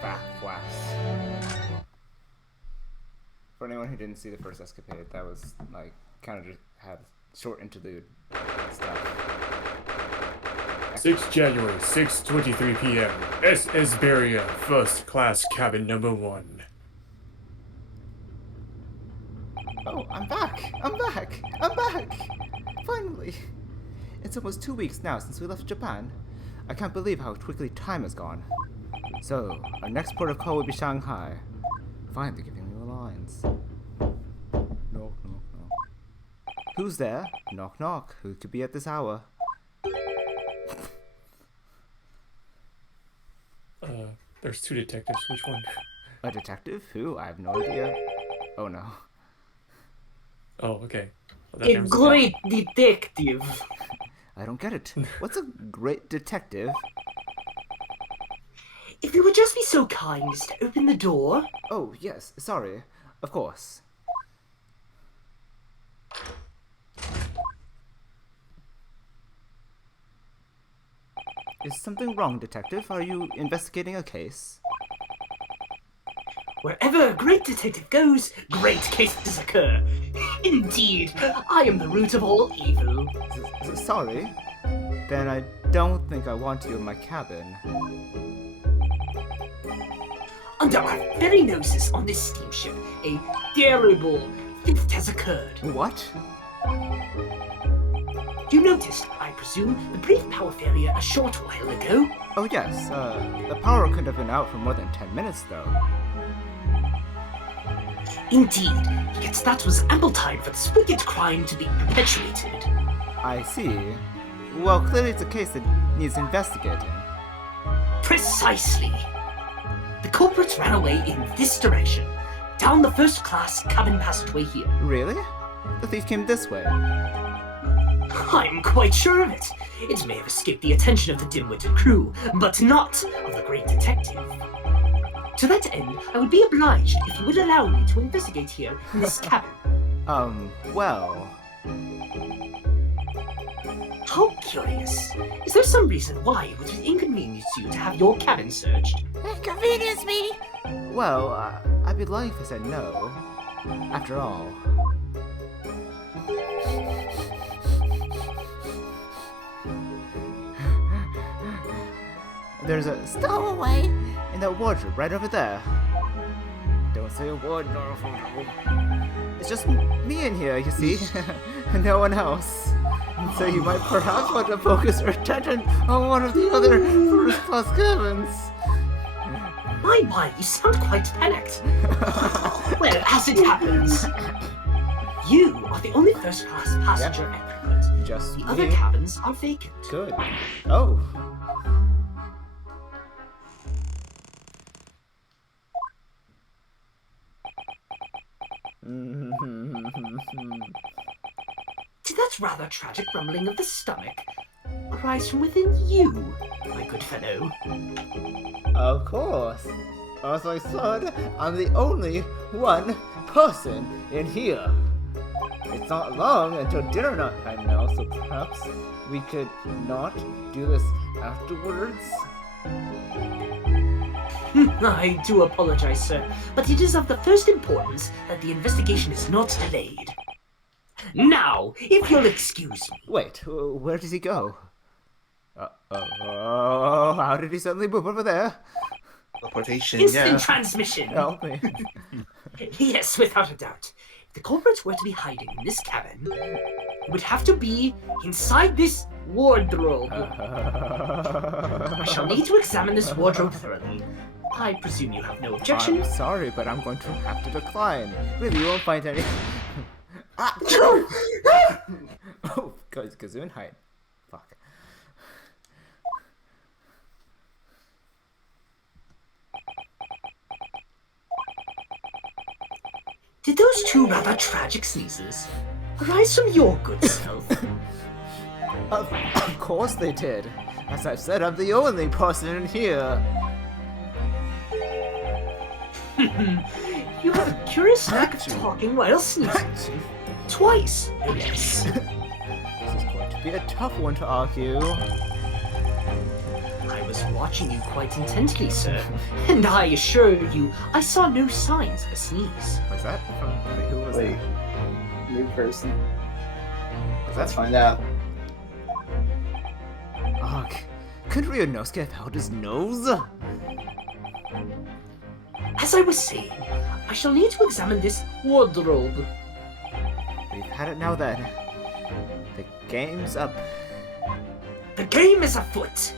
Fast. For anyone who didn't see the first Escapade, that was like kind of just had short interlude stuff. 6 January, 6:23 p.m. Esberia, first class cabin number 1. Oh, I'm back! Finally! It's almost 2 weeks now since we left Japan. I can't believe how quickly time has gone. So, our next port of call will be Shanghai. Finally giving me the lines. Knock, knock, knock. Who's there? Knock, knock. Who could be at this hour? There's 2 detectives. Which one? A detective? Who? I have no idea. Oh no. Oh, okay. Well, A great detective. I don't get it. What's a great detective? If you would just be so kind as to open the door. Oh, yes. Sorry. Of course. Is something wrong, detective? Are you investigating a case? Wherever a great detective goes, great cases occur. Indeed, I am the root of all evil. Sorry? Then I don't think I want you in my cabin. Under our very noses on this steamship, a terrible theft has occurred. What? You noticed, I presume, the brief power failure a short while ago? Oh yes, the power couldn't have been out for more than 10 minutes though. Indeed, yet that was ample time for this wicked crime to be perpetuated. I see. Well, clearly it's a case that needs investigating. Precisely. The culprits ran away in this direction, down the first-class cabin passageway here. Really? The thief came this way. I'm quite sure of it. It may have escaped the attention of the dim-witted crew, but not of the great detective. To that end, I would be obliged if you would allow me to investigate here in this cabin. Well... How curious. Is there some reason why it would inconvenience you to have your cabin searched? Inconvenience me? Well, I'd be lying if I said no. After all... There's a stowaway in that wardrobe right over there. Don't say a word, Norfolk. It's just me in here, you see, and no one else. And so you might perhaps want to focus your attention on one of the other first-class cabins. My, you sound quite panicked. Well, as it happens, you are the only first-class passenger at present. Just The me. other cabins are vacant. Good. Oh. Did that rather tragic rumbling of the stomach arise from within you, my good fellow? Of course. As I said, I'm the only one person in here. It's not long until dinner nap time now, so perhaps we could not do this afterwards? I do apologize, sir, but it is of the first importance that the investigation is not delayed. Now, if you'll excuse me. Wait, where does he go? How did he suddenly move over there? Teleportation, Instant yeah. transmission! Help me. Yes, without a doubt. If the culprits were to be hiding in this cabin, it would have to be inside this wardrobe. I shall need to examine this wardrobe thoroughly. I presume you have no I'm objection? sorry, but I'm going to have to decline. Really, you won't find any... Oh, Gesundheit. Fuck. Did those two rather tragic sneezes arise from your good self? Of course they did. As I've said, I'm the only person in here. You have a curious knack of talking while sneezing. Twice, no less. This is going to be a tough one to argue. I was watching you quite intently, sir. And I assure you, I saw no signs of a sneeze. Was that from who was Wait, that? new person. Was Let's that find out. Ugh. Couldn't Ryunosuke have held his nose? As I was saying, I shall need to examine this wardrobe. We've had it now then. The game's up. The game is afoot.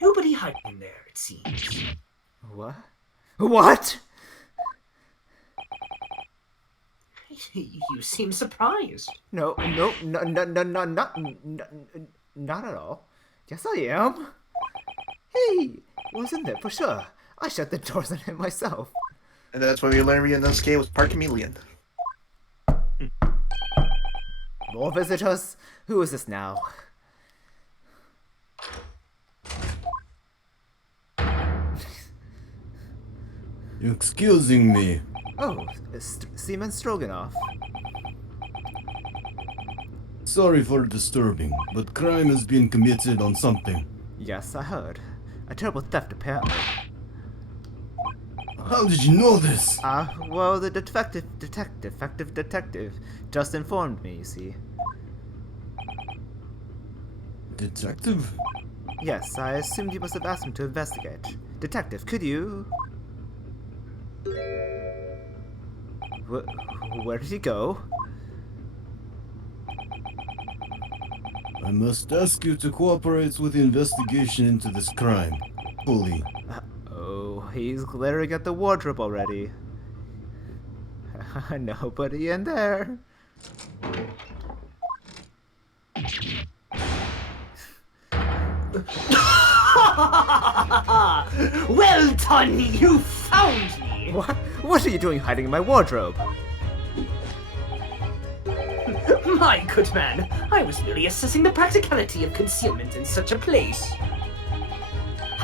Nobody hiding there, it seems. What? What? You seem surprised. No, not at all. Yes, I am. Hey, wasn't there for sure. I shut the doors on him myself. And that's when we learned Ryunosuke was part chameleon. More visitors? Who is this now? Excusing me. Oh, Seaman Stroganoff. Sorry for disturbing, but crime has been committed on something. Yes, I heard. A terrible theft, apparently. How did you know this? Well, the defective detective just informed me, you see. Detective? Yes, I assumed you must have asked him to investigate. Detective, could you... Where did he go? I must ask you to cooperate with the investigation into this crime. Fully. Oh, he's glaring at the wardrobe already. Nobody in there. Well done, you found me! What? What are you doing hiding in my wardrobe? My good man, I was merely assessing the practicality of concealment in such a place.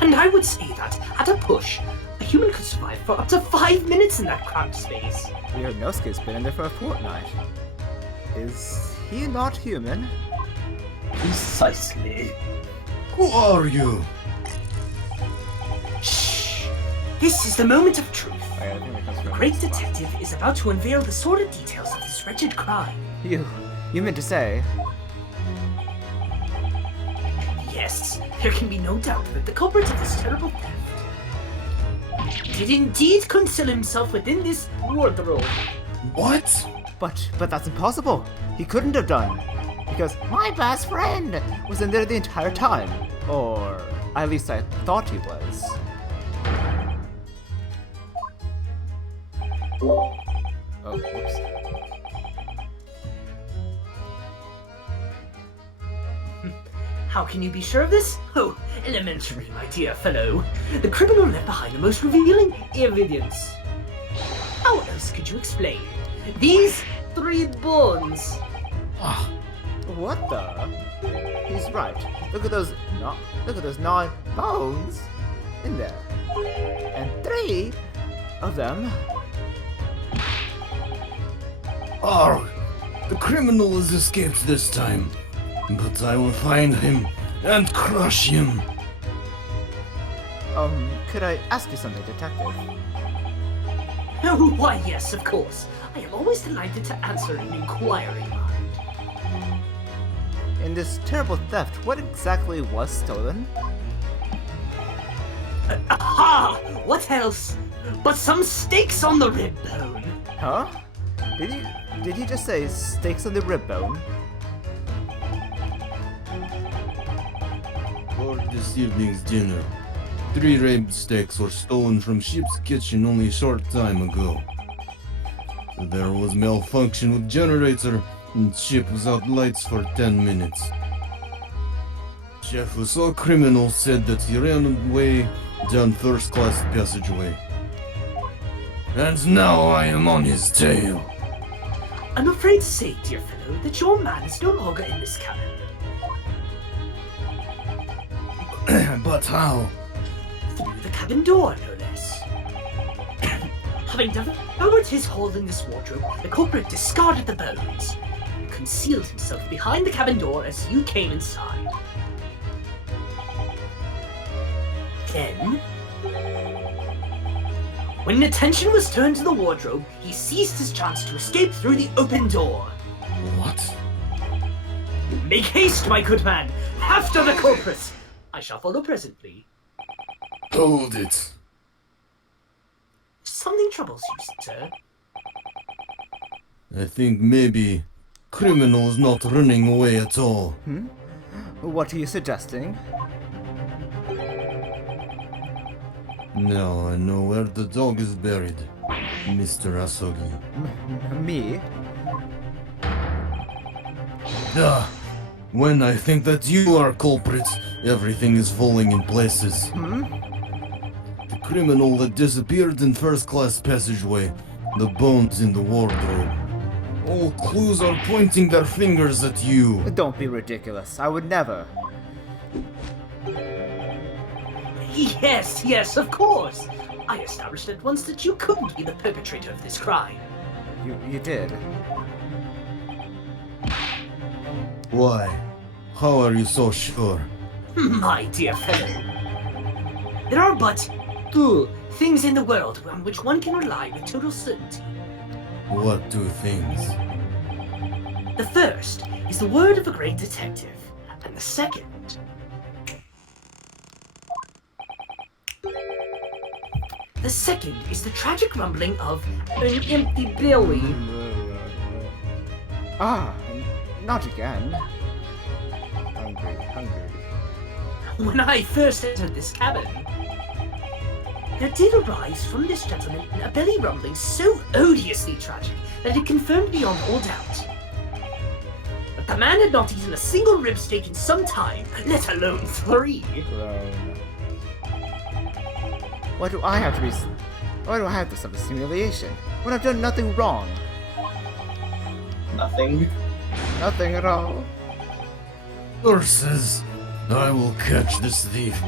And I would say that, at a push, a human could survive for up to 5 minutes in that cramped space. Ryunosuke's been in there for a fortnight. Is he not human? Precisely. Who are you? Shh! This is the moment of truth. I think that comes The from great detective is about to unveil the sordid details of this wretched crime. You meant to say... Yes, there can be no doubt that the culprit of this terrible theft did indeed conceal himself within this wardrobe. What? But that's impossible. He couldn't have done. Because my best friend was in there the entire time. Or at least I thought he was. Oh, whoops. How can you be sure of this? Oh, elementary, my dear fellow. The criminal left behind the most revealing evidence. How else could you explain these 3 bones? Ah, What the? He's right. Look at those 9 bones in there. And 3 of them. oh, the criminal has escaped this time. But I will find him and crush him. Could I ask you something, detective? Oh, why yes, of course. I am always delighted to answer an inquiring mind. In this terrible theft, what exactly was stolen? Aha! What else? But some steaks on the rib bone. Huh? Did you just say steaks on the rib bone? For this evening's dinner, 3 rib steaks were stolen from Ship's kitchen only a short time ago. There was malfunction with generator, and Ship was out lights for 10 minutes. Chef who saw criminal said that he ran away down first-class passageway. And now I am on his tail. I'm afraid to say, dear fellow, that your man is no longer in this cabin. But how? Through the cabin door, no less. Having devoured his hole in this wardrobe, the culprit discarded the bones and concealed himself behind the cabin door as you came inside. Then, when attention was turned to the wardrobe, he seized his chance to escape through the open door. What? Make haste, my good man! After the culprit! I shall follow presently. Hold it. Something troubles you, sir. I think maybe criminal's not running away at all. What are you suggesting? Now I know where the dog is buried, Mr. Asogi. Me? When I think that you are culprit, everything is falling in places. The criminal that disappeared in first-class passageway, the bones in the wardrobe. All clues are pointing their fingers at you. Don't be ridiculous. I would never. Yes, of course! I established at once that you couldn't be the perpetrator of this crime. You did. Why? How are you so sure? My dear fellow, there are but two things in the world on which one can rely with total certainty. What two things? The first is the word of a great detective, and the second... The second is the tragic rumbling of an empty belly. Not again. Hungry. When I first entered this cabin, there did arise from this gentleman a belly rumbling so odiously tragic that it confirmed beyond all doubt. But the man had not eaten a single rib steak in some time, let alone 3. Why do I have to suffer humiliation when I've done nothing wrong? Nothing. Nothing at all. Curses! I will catch this thief.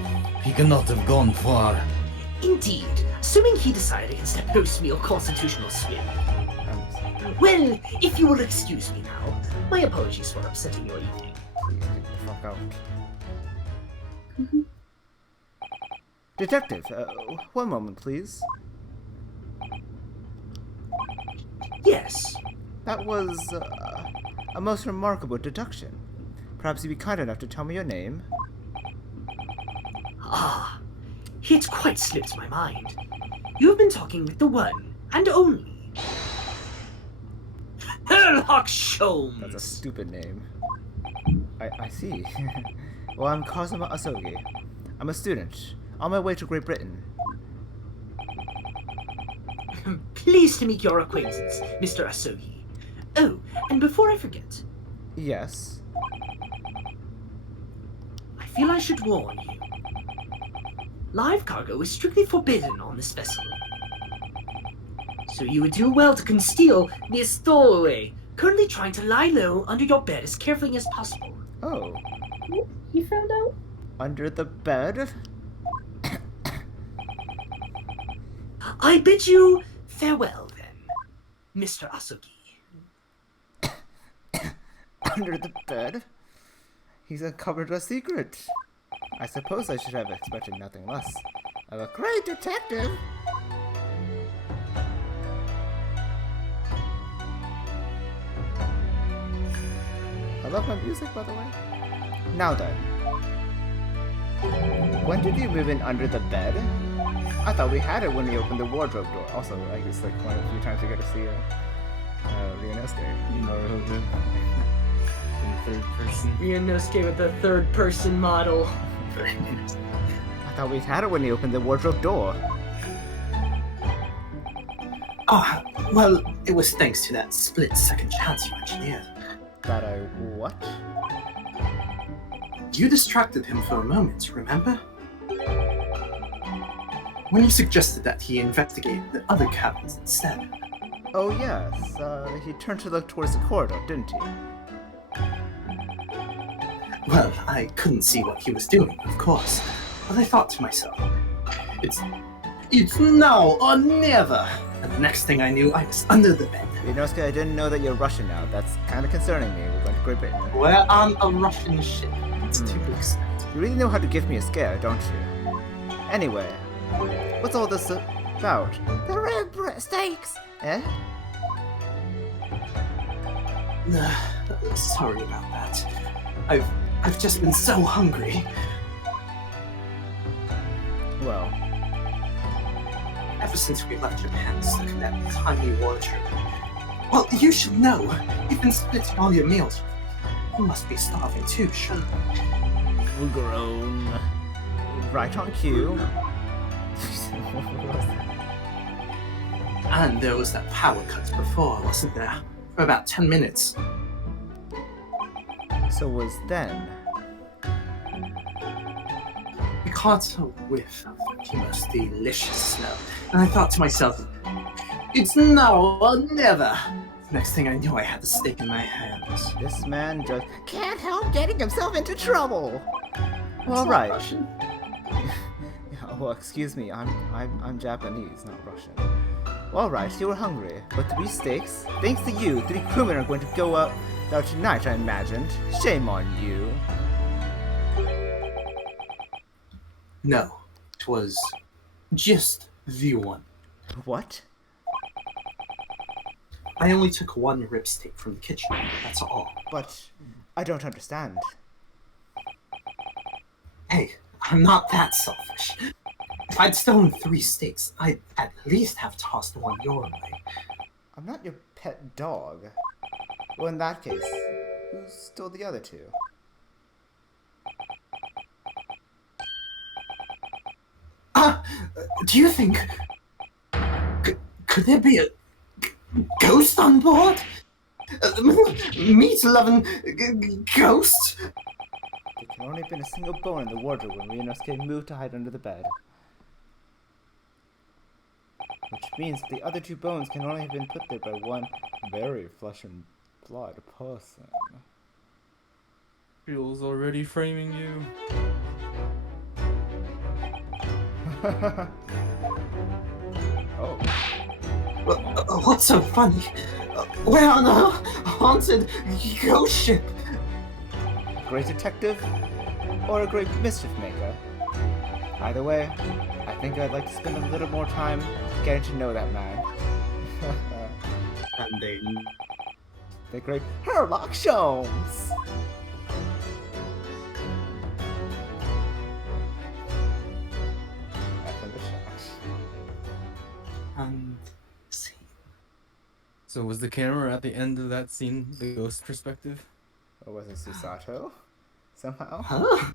He cannot have gone far. Indeed, assuming he decided against a post-meal constitutional swim. Well, if you will excuse me now, my apologies for upsetting your evening. Please get the fuck out. Detective, one moment, please. Yes. That was a most remarkable deduction. Perhaps you'd be kind enough to tell me your name? Ah, it quite slipped my mind. You have been talking with the one and only Sherlock Sholmes. That's a stupid name. I see. Well, I'm Kazuma Asogi. I'm a student, on my way to Great Britain. Pleased to make your acquaintance, Mr. Asogi. Oh, and before I forget, Yes? I feel I should warn you. Live cargo is strictly forbidden on this vessel. So you would do well to conceal this stowaway, currently trying to lie low under your bed as carefully as possible. Oh, You found out? under the bed? I bid you farewell, then, Mr. Asogi. Under the bed? He's uncovered a secret. I suppose I should have expected nothing less of a great detective. I love my music, by the way. Now then. When did you move in under the bed? I thought we had it when we opened the wardrobe door. Also, I guess like one of the few times we get to see Ryunosuke. Naruto. In third person. Ryunosuke with the third-person model. I thought we had it when we opened the wardrobe door. Oh, well, it was thanks to that split-second chance you engineered. That I what? You distracted him for a moment, remember? When you suggested that he investigate the other cabins instead. Oh yes, he turned to look towards the corridor, didn't he? Well, I couldn't see what he was doing, of course, but I thought to myself, It's now or never. And the next thing I knew, I was under the bed. Inosuke, I didn't know that you're Russian now. That's kind of concerning me. We're going to Great Britain. We're on a Russian ship. It's to be expected. You really know how to give me a scare, don't you? Anyway, what's all this about? The rib steaks! Eh? Sorry about that. I've just been so hungry. Well, Ever since we left Japan, stuck in that tiny wardrobe. Well, you should know. You've been splitting all your meals. You must be starving too, surely. we're grown. Right on cue. And there was that power cut before, wasn't there? For about 10 minutes. So was then. We caught a whiff of the most delicious smell, and I thought to myself, it's now or never. Next thing I knew, I had the steak in my hands. This man just can't help getting himself into trouble. Well, It's not right. Russian. Yeah, well, excuse me. I'm Japanese, not Russian. All right, you were hungry, but 3 steaks. Thanks to you, 3 crewmen are going to go out tonight. I imagined. Shame on you. No, it was just the one. What? I only took 1 rib steak from the kitchen, that's all. But I don't understand. Hey, I'm not that selfish. If I'd stolen 3 steaks, I'd at least have tossed 1 your way. I'm not your pet dog. Well, in that case, who stole the other 2? Do you think... Could there be a ghost on board? Meat-loving ghost? There can only have been a single bone in the wardrobe when Ryunosuke moved to hide under the bed. Which means the other 2 bones can only have been put there by one very flesh and blood person. Feels already framing you. Oh. What's so funny? We're on a haunted ghost ship. Great detective or a great mischief maker? Either way, I think I'd like to spend a little more time getting to know that man. And then... The great Sherlock Holmes! And... see. So was the camera at the end of that scene the ghost perspective? Or was it Susato? Somehow? Huh?